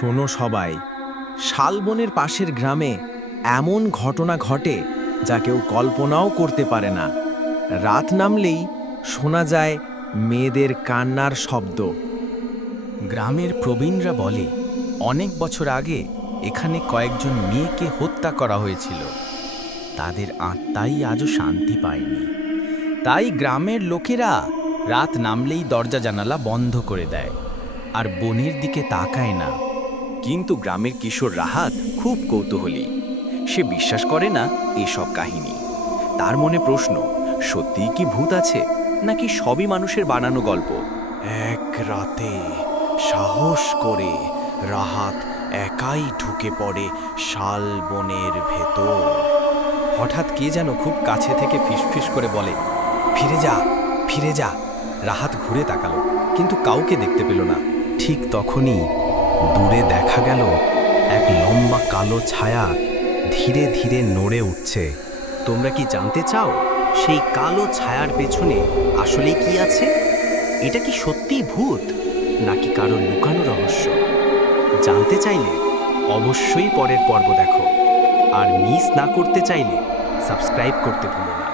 শোনো সবাই, শালবনের পাশের গ্রামে এমন ঘটনা ঘটে যা কেউ কল্পনাও করতে পারে না। রাত নামলেই শোনা যায় মেয়েদের কান্নার শব্দ। গ্রামের প্রবীণরা বলে অনেক বছর আগে এখানে কয়েকজন মেয়েকে হত্যা করা হয়েছিল। তাদের আত্মাই আজও শান্তি পায়নি। তাই গ্রামের লোকেরা রাত নামলেই দরজা জানালা বন্ধ করে দেয় আর বনের দিকে তাকায় না। কিন্তু গ্রামের কিশোর রাহাত খুব কৌতূহলী। সে বিশ্বাস করে না এসব কাহিনী। তার মনে প্রশ্ন, সত্যিই কি ভূত আছে নাকি সবই মানুষের বানানো গল্প? এক রাতে সাহস করে রাহাত একাই ঢুকে পড়ে শালবনের ভেতর। হঠাৎ কে যেন খুব কাছে থেকে ফিসফিস করে বলে, ফিরে যা, ফিরে যা। রাহাত ঘুরে তাকালো, কিন্তু কাউকে দেখতে পেল না। ঠিক তখনই দূরে দেখা গেল এক লম্বা কালো ছায়া ধীরে ধীরে নড়ে উঠছে। তোমরা কি জানতে চাও সেই কালো ছায়ার পেছনে আসলে কি আছে? এটা কি সত্যিই ভূত নাকি কারো লুকানো রহস্য? জানতে চাইলে অবশ্যই পরের পর্ব দেখো, আর মিস না করতে চাইলে সাবস্ক্রাইব করতে ভুলো না।